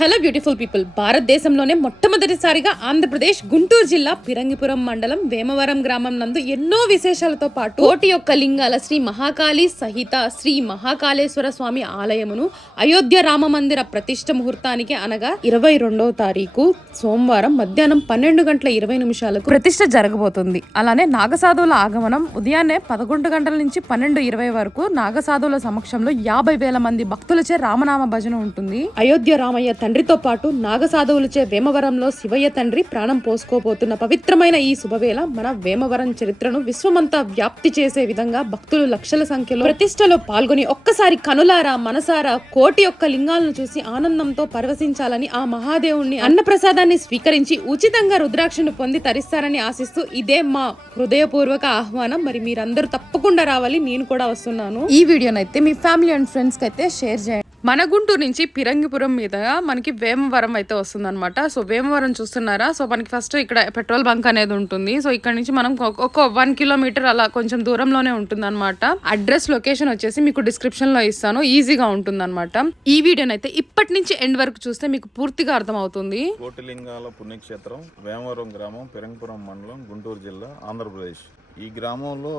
Hello beautiful people. భారతదేశంలోనే మొట్టమొదటిసారిగా ఆంధ్రప్రదేశ్ గుంటూరు జిల్లా పిరంగిపురం మండలం వేమవరం గ్రామం నందు ఎన్నో విశేషాలతో పాటు కోటి యొక్క లింగాల శ్రీ మహాకాళి సహిత శ్రీ మహాకాళేశ్వర స్వామి ఆలయమును అయోధ్య రామ మందిర ప్రతిష్ఠ ముహూర్తానికి అనగా 22వ తారీఖు సోమవారం మధ్యాహ్నం 12:20 ప్రతిష్ఠ జరగబోతుంది. అలానే నాగసాధువుల ఆగమనం ఉదయాన్నే 11 గంటల నుంచి 12:20 వరకు నాగసాధువుల సమక్షంలో 50,000 మంది భక్తులచే రామనామ భజన ఉంటుంది. అయోధ్య రామయ్య తండ్రితో పాటు నాగసాధువులచే వేమవరంలో శివయ్య తండ్రి ప్రాణం పోసుకోబోతున్న పవిత్రమైన ఈ శుభవేళ మన వేమవరం చరిత్రను విశ్వమంతా వ్యాప్తి చేసే విధంగా భక్తులు లక్షల సంఖ్యలో ప్రతిష్టలో పాల్గొని ఒక్కసారి కనులారా మనసారా కోటి యొక్క లింగాలను చూసి ఆనందంతో పరవశించాలని ఆ మహాదేవుణ్ణి అన్నప్రసాదాన్ని స్వీకరించి ఉచితంగా రుద్రాక్షను పొంది తరిస్తారని ఆశిస్తూ ఇదే మా హృదయపూర్వక ఆహ్వానం. మరి మీరందరూ తప్పకుండా రావాలి, నేను కూడా వస్తున్నాను. ఈ వీడియోనైతే మీ ఫ్యామిలీ అండ్ ఫ్రెండ్స్ కి అయితే షేర్ చేయండి. మన గుంటూరు నుంచి పిరంగిపురం మీదుగా మనకి వేమవరం అయితే వస్తుంది అనమాట. సో వేమవరం చూస్తున్నారా? సో మనకి ఫస్ట్ ఇక్కడ పెట్రోల్ బంక్ అనేది ఉంటుంది. సో ఇక్కడ నుంచి మనం ఒక 1 కిలోమీటర్ అలా కొంచెం దూరంలోనే ఉంటుంది అనమాట. అడ్రస్ లొకేషన్ వచ్చేసి మీకు డిస్క్రిప్షన్ లో ఇస్తాను, ఈజీగా ఉంటుంది అనమాట. ఈ వీడియోని అయితే ఇప్పటి నుంచి ఎండ్ వరకు చూస్తే మీకు పూర్తిగా అర్థం అవుతుంది. కోటిలింగాల పుణ్యక్షేత్రం వేమవరం గ్రామం, పిరంగిపురం మండలం, గుంటూరు జిల్లా, ఆంధ్రప్రదేశ్. ఈ గ్రామంలో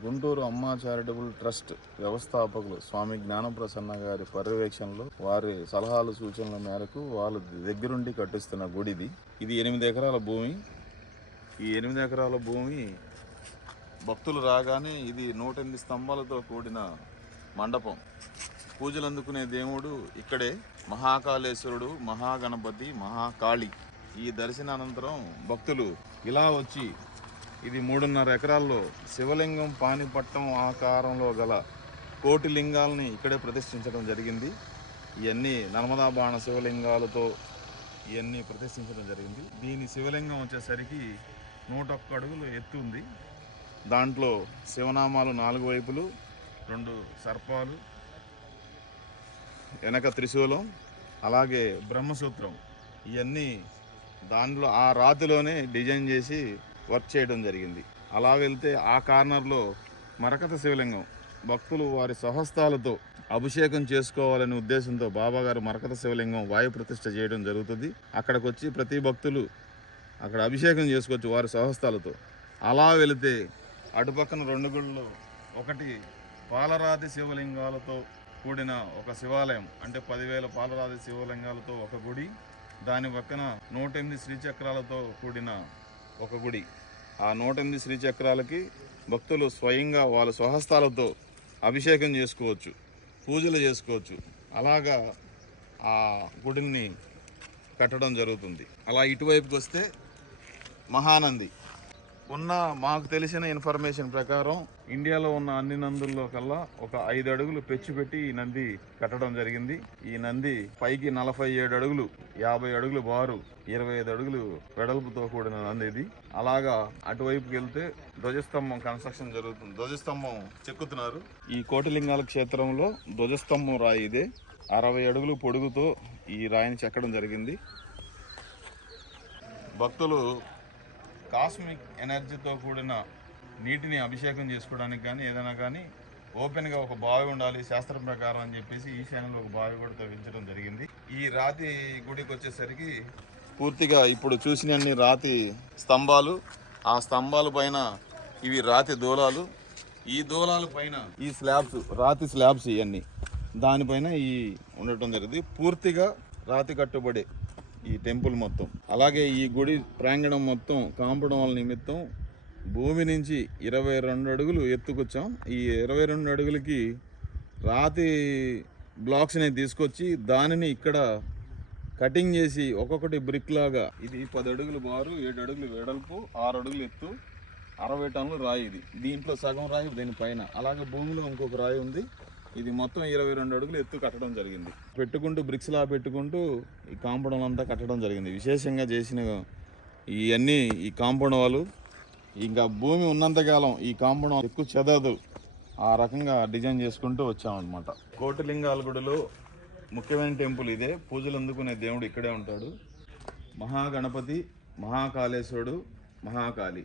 గుంటూరు అమ్మ చారిటబుల్ ట్రస్ట్ వ్యవస్థాపకులు స్వామి జ్ఞానప్రసన్న గారి పర్యవేక్షణలో వారి సలహాలు సూచనల మేరకు వాళ్ళ దగ్గరుండి కట్టిస్తున్న గుడిది. ఇది 8 ఎకరాల భూమి. ఈ 8 ఎకరాల భూమి భక్తులు రాగానే ఇది 108 స్తంభాలతో కూడిన మండపం. పూజలు అందుకునే దేవుడు ఇక్కడే మహాకాళేశ్వరుడు, మహాగణపతి, మహాకాళి. ఈ దర్శనానంతరం భక్తులు ఇలా వచ్చి ఇది 3.5 ఎకరాల్లో శివలింగం పానిపట్టం ఆకారంలో గల కోటి లింగాలని ఇక్కడే ప్రతిష్ఠించడం జరిగింది. ఇవన్నీ నర్మదా బాణ శివలింగాలతో ఇవన్నీ ప్రతిష్ఠించడం జరిగింది. దీని శివలింగం వచ్చేసరికి 101 అడుగులు ఎత్తు ఉంది. దాంట్లో శివనామాలు 4 వైపులు, 2 సర్పాలు, వెనక త్రిశూలం, అలాగే బ్రహ్మసూత్రం, ఇవన్నీ దాంట్లో ఆ రాతిలోనే డిజైన్ చేసి వర్క్ చేయడం జరిగింది. అలా వెళ్తే ఆ కార్నర్లో మరకత శివలింగం భక్తులు వారి స్వహస్తాలతో అభిషేకం చేసుకోవాలనే ఉద్దేశంతో బాబాగారు మరకత శివలింగం వాయు ప్రతిష్ఠ చేయడం జరుగుతుంది. అక్కడికి వచ్చి ప్రతి భక్తులు అక్కడ అభిషేకం చేసుకోవచ్చు వారి స్వహస్తాలతో. అలా వెళితే అటుపక్కన 2 గుళ్ళు, ఒకటి పాలరాతి శివలింగాలతో కూడిన ఒక శివాలయం, అంటే 10,000 పాలరాతి శివలింగాలతో ఒక గుడి, దాని పక్కన 108 శ్రీచక్రాలతో కూడిన ఒక గుడి. ఆ 108 శ్రీచక్రాలకి భక్తులు స్వయంగా వాళ్ళ స్వహస్తాలతో అభిషేకం చేసుకోవచ్చు, పూజలు చేసుకోవచ్చు. అలాగా ఆ గుడిని కట్టడం జరుగుతుంది. అలా ఇటువైపుకి వస్తే మహానంది ఉన్న మాకు తెలిసిన ఇన్ఫర్మేషన్ ప్రకారం ఇండియాలో ఉన్న అన్ని నందుల్లో కల్లా ఒక 5 అడుగులు పెచ్చు పెట్టి ఈ నంది కట్టడం జరిగింది. ఈ నంది పైకి 47 అడుగులు, 50 అడుగులు బారు, 25 అడుగులు వెడల్పుతో కూడిన నంది ఇది. అలాగా అటువైపుకి వెళ్తే ధ్వజస్తంభం కన్స్ట్రక్షన్ జరుగుతుంది. ధ్వజస్తంభం చెక్కుతున్నారు. ఈ కోటిలింగాల క్షేత్రంలో ధ్వజస్తంభం రాయి ఇదే. 60 అడుగులు పొడుగుతో ఈ రాయిని చెక్కడం జరిగింది. భక్తులు కాస్మిక్ ఎనర్జీతో కూడిన నీటిని అభిషేకం చేసుకోవడానికి కానీ ఏదైనా కానీ ఓపెన్గా ఒక బావి ఉండాలి శాస్త్రం ప్రకారం అని చెప్పేసి ఈశాన్యంలో ఒక బావి కూడా తవ్వించడం జరిగింది. ఈ రాతి గుడికి వచ్చేసరికి పూర్తిగా ఇప్పుడు చూసిన రాతి స్తంభాలు, ఆ స్తంభాల పైన ఇవి రాతి దూలాలు, ఈ దూలాల పైన ఈ స్లాబ్స్, రాతి స్లాబ్స్, ఇవన్నీ దానిపైన ఈ ఉండటం జరిగింది. పూర్తిగా రాతి కట్టుబడే ఈ టెంపుల్ మొత్తం. అలాగే ఈ గుడి ప్రాంగణం మొత్తం కాంపౌండ్ వాల్ నిమిత్తం భూమి నుంచి 22 అడుగులు ఎత్తుకొచ్చాం. ఈ 22 అడుగులకి రాతి బ్లాక్స్ని తీసుకొచ్చి దానిని ఇక్కడ కటింగ్ చేసి ఒక్కొక్కటి బ్రిక్ లాగా, ఇది 10 అడుగులు బారు, 7 అడుగులు వెడల్పు, 6 అడుగులు ఎత్తు, 60 టన్నులు రాయి. ఇది దీంట్లో సగం రాయి దీనిపైన. అలాగే భూమిలో ఇంకొక రాయి ఉంది. ఇది మొత్తం 22 అడుగులు ఎత్తు కట్టడం జరిగింది. పెట్టుకుంటూ బ్రిక్స్ లా పెట్టుకుంటూ ఈ కాంపౌండ్ అంతా కట్టడం జరిగింది. విశేషంగా చేసిన ఇవన్నీ ఈ కాంపౌండ్ వాళ్ళు ఇంకా భూమి ఉన్నంతకాలం ఈ కాంపౌండ్ వాళ్ళు ఎక్కువ చెదరదు, ఆ రకంగా డిజైన్ చేసుకుంటూ వచ్చామన్నమాట. కోటిలింగాల గుడిలో ముఖ్యమైన టెంపుల్ ఇదే. పూజలు అందుకునే దేవుడు ఇక్కడే ఉంటాడు. మహాగణపతి, మహాకాళేశ్వరుడు, మహాకాళి.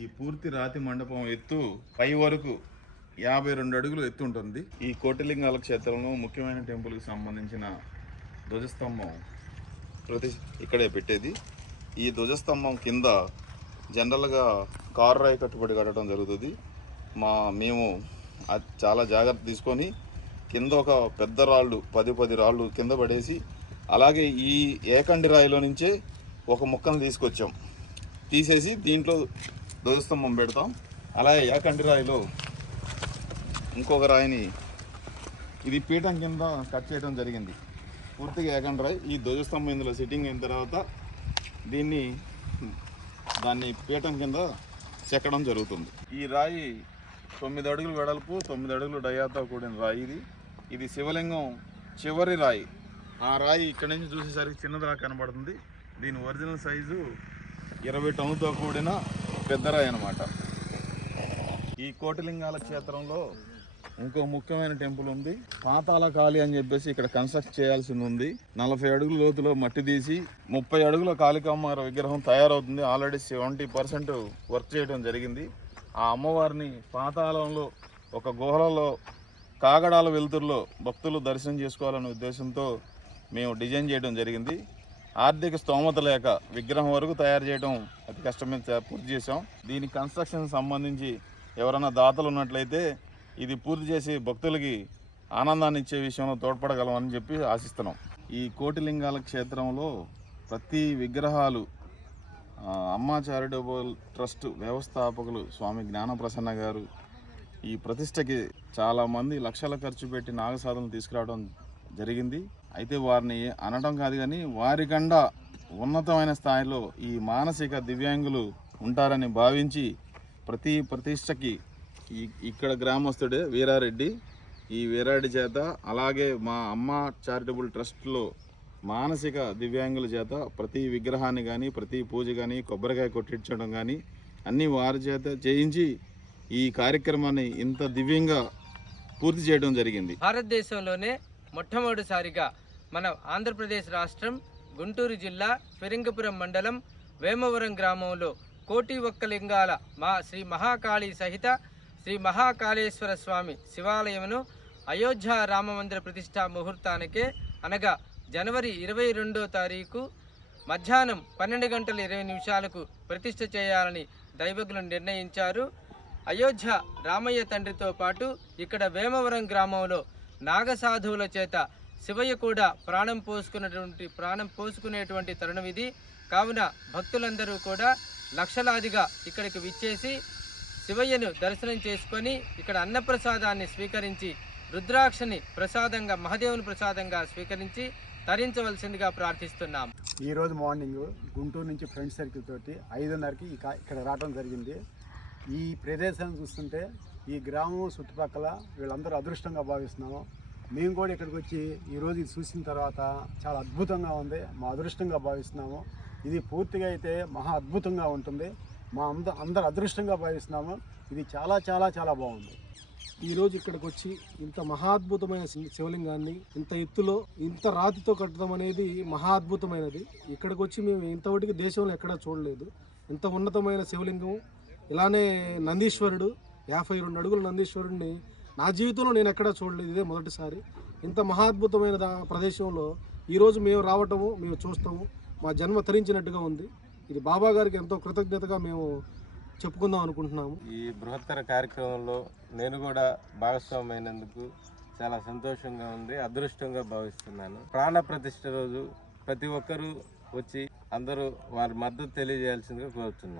ఈ పూర్తి రాతి మండపం ఎత్తు పై వరకు 52 అడుగులు ఎత్తు ఉంటుంది. ఈ కోటిలింగాల క్షేత్రంలో ముఖ్యమైన టెంపుల్కి సంబంధించిన ధ్వజస్తంభం ఇక్కడే పెట్టేది. ఈ ధ్వజస్తంభం కింద జనరల్గా కారు రాయి కట్టుబడి కట్టడం జరుగుతుంది. మేము అది చాలా జాగ్రత్త తీసుకొని కింద ఒక పెద్ద రాళ్ళు 10 రాళ్ళు కింద పడేసి, అలాగే ఈ ఏకండి రాయిలో నుంచే ఒక ముక్కను తీసేసి దీంట్లో ధ్వజస్తంభం పెడతాం. అలాగే ఏకండి రాయిలో ఇంకొక రాయిని ఇది పీఠం కింద కట్ చేయడం జరిగింది. పూర్తిగా ఏకండి రాయి. ఈ ధ్వజస్తంభం ఇందులో సిట్టింగ్ అయిన తర్వాత దాన్ని పీఠం కింద చెక్కడం జరుగుతుంది. ఈ రాయి 9 అడుగులు వెడల్పు, 9 అడుగులు డయాతో కూడిన రాయి. ఇది శివలింగం చివరి రాయి. ఆ రాయి ఇక్కడి నుంచి చూసేసరికి చిన్నదిగా కనబడుతుంది. దీని ఒరిజినల్ సైజు 20 టన్నులతో కూడిన పెద్ద రాయి అన్నమాట. ఈ కోటిలింగాల క్షేత్రంలో ఇంకో ముఖ్యమైన టెంపుల్ ఉంది. పాతాళ కాళి అని చెప్పేసి ఇక్కడ కన్స్ట్రక్ట్ చేయాల్సింది ఉంది. 40 అడుగుల లోతులో మట్టి తీసి 30 అడుగుల కాళికామ్మ విగ్రహం తయారవుతుంది. ఆల్రెడీ 70% వర్క్ చేయడం జరిగింది. ఆ అమ్మవారిని పాతాళంలో ఒక గుహలలో కాగడాల వెలుతురులో భక్తులు దర్శనం చేసుకోవాలనే ఉద్దేశంతో మేము డిజైన్ చేయడం జరిగింది. ఆర్థిక స్తోమత లేక విగ్రహం వరకు తయారు చేయడం అతి కష్టమైన పూర్తి చేసాం. దీని కన్స్ట్రక్షన్ సంబంధించి ఎవరైనా దాతలు ఉన్నట్లయితే ఇది పూర్తి చేసి భక్తులకి ఆనందాన్ని ఇచ్చే విషయంలో తోడ్పడగలమని చెప్పి ఆశిస్తున్నాం. ఈ కోటిలింగాల క్షేత్రంలో ప్రతి విగ్రహాలు అమ్మా చారిటబుల్ ట్రస్ట్ వ్యవస్థాపకులు స్వామి జ్ఞానప్రసన్న గారు ఈ ప్రతిష్టకి చాలామంది లక్షల ఖర్చు పెట్టి నాగసాధనలు తీసుకురావడం జరిగింది. అయితే వారిని అనడం కాదు కానీ వారికన్నా ఉన్నతమైన స్థాయిలో ఈ మానసిక దివ్యాంగులు ఉంటారని భావించి ప్రతి ప్రతిష్టకి ఇక్కడ గ్రామస్తుడే వీరారెడ్డి, ఈ వీరారెడ్డి చేత అలాగే మా అమ్మ చారిటబుల్ ట్రస్ట్లో మానసిక దివ్యాంగుల చేత ప్రతి విగ్రహాన్ని కానీ ప్రతి పూజ కానీ కొబ్బరికాయ కొట్టించడం కానీ అన్నీ వారి చేత చేయించి ఈ కార్యక్రమాన్ని ఇంత దివ్యంగా పూర్తి చేయడం జరిగింది. భారతదేశంలోనే మొట్టమొదటిసారిగా మన ఆంధ్రప్రదేశ్ రాష్ట్రం గుంటూరు జిల్లా ఫిరంగిపురం మండలం వేమవరం గ్రామంలో కోటి ఒక్క లింగాల శ్రీ మహాకాళి సహిత శ్రీ మహాకాళేశ్వర స్వామి శివాలయమును అయోధ్య రామమందిర ప్రతిష్టా ముహూర్తానికే అనగా జనవరి 22వ తారీఖు మధ్యాహ్నం 12:20 ప్రతిష్ఠ చేయాలని దైవజ్ఞులు నిర్ణయించారు. అయోధ్య రామయ్య తండ్రితో పాటు ఇక్కడ వేమవరం గ్రామంలో నాగసాధువుల చేత శివయ్య కూడా ప్రాణం పోసుకునేటువంటి తరుణం ఇది. కావున భక్తులందరూ కూడా లక్షలాదిగా ఇక్కడికి విచ్చేసి శివయ్యను దర్శనం చేసుకొని ఇక్కడ అన్నప్రసాదాన్ని స్వీకరించి రుద్రాక్షని ప్రసాదంగా మహాదేవుని ప్రసాదంగా స్వీకరించి తరించవలసిందిగా ప్రార్థిస్తున్నాం. ఈరోజు మార్నింగ్ గుంటూరు నుంచి ఫ్రెండ్ సర్కిల్ తోటి 5:30కి ఇక్కడ రావడం జరిగింది. ఈ ప్రదేశాన్ని చూస్తుంటే ఈ గ్రామం చుట్టుపక్కల వీళ్ళందరూ అదృష్టంగా భావిస్తున్నాము. మేము కూడా ఇక్కడికి వచ్చి ఈరోజు ఇది చూసిన తర్వాత చాలా అద్భుతంగా ఉంది, మా అదృష్టంగా భావిస్తున్నాము. ఇది పూర్తిగా అయితే మహా అద్భుతంగా ఉంటుంది, మా అందరు అదృష్టంగా భావిస్తున్నాము. ఇది చాలా చాలా చాలా బాగుంది. ఈరోజు ఇక్కడికి వచ్చి ఇంత మహాద్భుతమైన శివలింగాన్ని ఇంత ఎత్తులో ఇంత రాతితో కట్టడం అనేది మహా అద్భుతమైనది. ఇక్కడికి వచ్చి మేము ఇంతవరకు దేశంలో ఎక్కడా చూడలేదు. ఇంత ఉన్నతమైన శివలింగం, ఇలానే నందీశ్వరుడు 52 అడుగుల నందీశ్వరుడిని నా జీవితంలో నేను ఎక్కడా చూడలేదు. ఇదే మొదటిసారి. ఇంత మహాద్భుతమైన ప్రదేశంలో ఈరోజు మేము రావటము, మేము చూస్తాము, మా జన్మ తరించినట్టుగా ఉంది. ఇది బాబా గారికి ఎంతో కృతజ్ఞతగా మేము చెప్పుకుందాం అనుకుంటున్నాము. ఈ బృహత్తర కార్యక్రమంలో నేను కూడా భాగస్వామైనందుకు చాలా సంతోషంగా ఉంది, అదృష్టంగా భావిస్తున్నాను. ప్రాణ ప్రతిష్ఠ రోజు ప్రతి ఒక్కరూ వచ్చి అందరూ వారి మద్దతు తెలియజేయాల్సిందిగా కోరుతున్నాను.